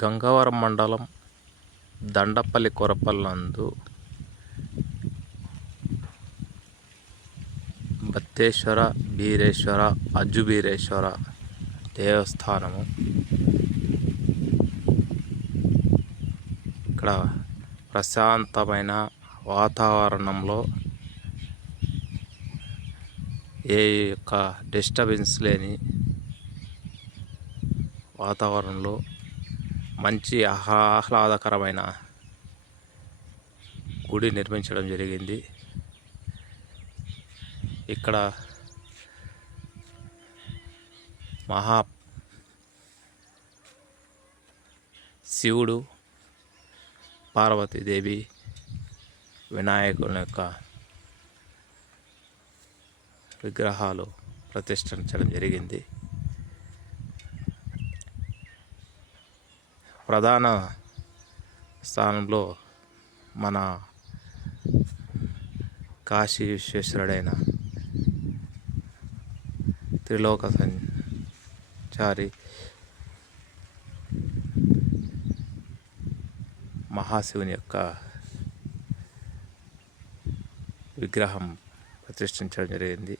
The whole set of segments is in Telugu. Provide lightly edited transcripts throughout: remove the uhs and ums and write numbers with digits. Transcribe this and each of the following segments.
గంగవరం మండలం దండపల్లి కొరపల్లి నందు బత్తేశ్వర బీరేశ్వర అజ్జుబీరేశ్వర దేవస్థానము. ఇక్కడ ప్రశాంతమైన వాతావరణంలో ఏ యొక్క డిస్టర్బెన్స్ లేని వాతావరణంలో మంచి ఆహ్లాదకరమైన గుడి నిర్మించడం జరిగింది. ఇక్కడ శివుడు, పార్వతీదేవి, వినాయకుని యొక్క విగ్రహాలు ప్రతిష్ఠించడం జరిగింది. ప్రధాన స్థానంలో మన కాశీ విశ్వేశ్వరుడైన త్రిలోక సంచారి మహాశివుని యొక్క విగ్రహం ప్రతిష్ఠించడం జరిగింది.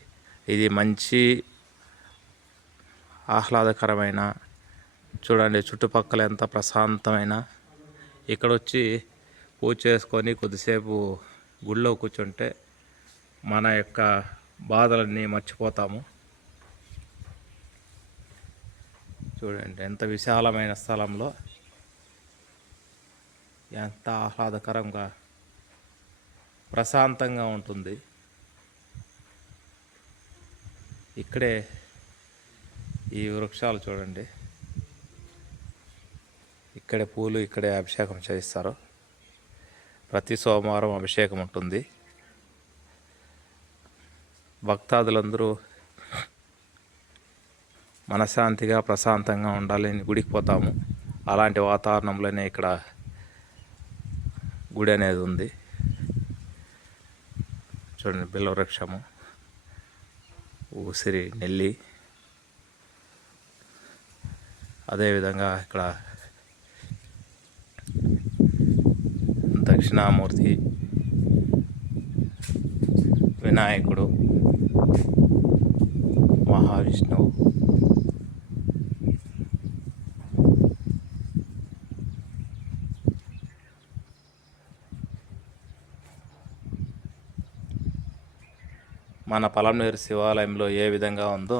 ఇది మంచి ఆహ్లాదకరమైన, చూడండి చుట్టుపక్కల ఎంత ప్రశాంతమైన, ఇక్కడ వచ్చి పూజ చేసుకొని కొద్దిసేపు గుళ్ళో కూర్చుంటే మన యొక్క బాధలన్నీ మర్చిపోతాము. చూడండి ఎంత విశాలమైన స్థలంలో ఎంత ఆహ్లాదకరంగా ప్రశాంతంగా ఉంటుంది. ఇక్కడే ఈ వృక్షాలు చూడండి, ఇక్కడే పూలు, ఇక్కడే అభిషేకం చేయిస్తారు. ప్రతి సోమవారం అభిషేకం ఉంటుంది. భక్తాదులందరూ మనశ్శాంతిగా ప్రశాంతంగా ఉండాలని గుడికి పోతాము. అలాంటి వాతావరణంలోనే ఇక్కడ గుడి అనేది ఉంది. చూడండి, బిల్వవృక్షము, ఉసిరి, నెల్లి, అదేవిధంగా ఇక్కడ దక్షిణామూర్తి, వినాయకుడు, మహావిష్ణువు, మన పలంనేరు శివాలయంలో ఏ విధంగా ఉందో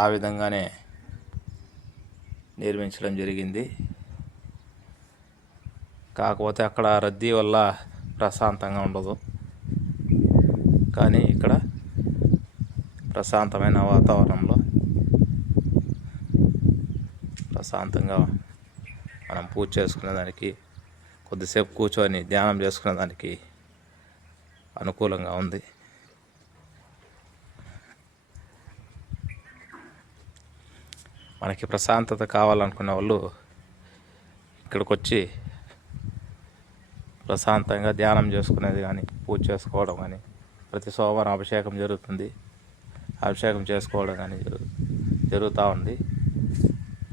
ఆ విధంగానే నిర్మించడం జరిగింది. కాకపోతే అక్కడ రద్దీ వల్ల ప్రశాంతంగా ఉండదు, కానీ ఇక్కడ ప్రశాంతమైన వాతావరణంలో ప్రశాంతంగా మనం పూజ చేసుకునేదానికి, కొద్దిసేపు కూర్చొని ధ్యానం చేసుకునేదానికి అనుకూలంగా ఉంది. మనకి ప్రశాంతత కావాలనుకునే వాళ్ళు ఇక్కడికి వచ్చి ప్రశాంతంగా ధ్యానం చేసుకునేది కానీ, పూజ చేసుకోవడం కానీ, ప్రతి సోమవారం అభిషేకం జరుగుతుంది. అభిషేకం చేసుకోవడం కానీ జరుగుతూ ఉంది.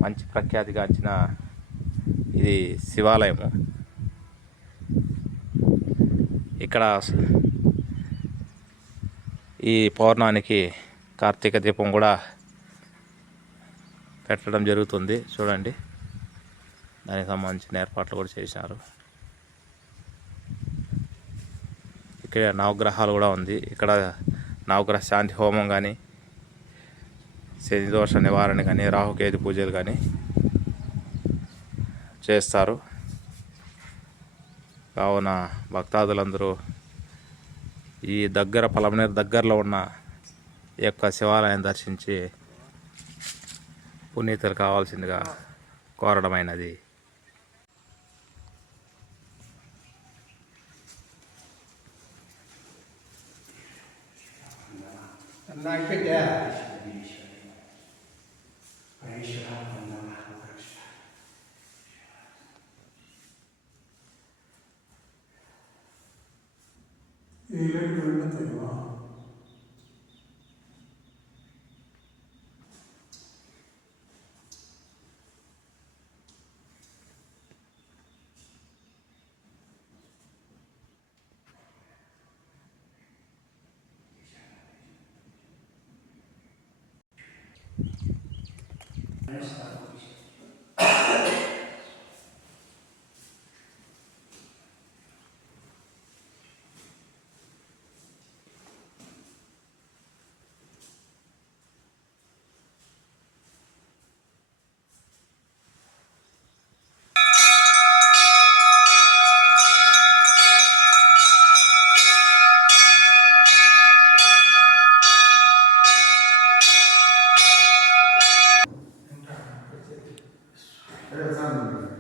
మంచి ప్రఖ్యాతిగాంచిన ఇది శివాలయము. ఇక్కడ ఈ పౌర్ణానికి కార్తీక దీపం కూడా పెట్టడం జరుగుతుంది. చూడండి, దానికి సంబంధించిన ఏర్పాట్లు కూడా చేసినారు. ఇక్కడ నవగ్రహాలు కూడా ఉంది. ఇక్కడ నవగ్రహ శాంతి హోమం కానీ, శని దోష నివారణ కానీ, రాహుకేతు పూజలు కానీ చేస్తారు. కావున భక్తాదులందరూ ఈ పలమనేరు దగ్గరలో ఉన్న ఈ యొక్క శివాలయం దర్శించి పునీతులు కావాల్సిందిగా కోరడమైనది. Sabe?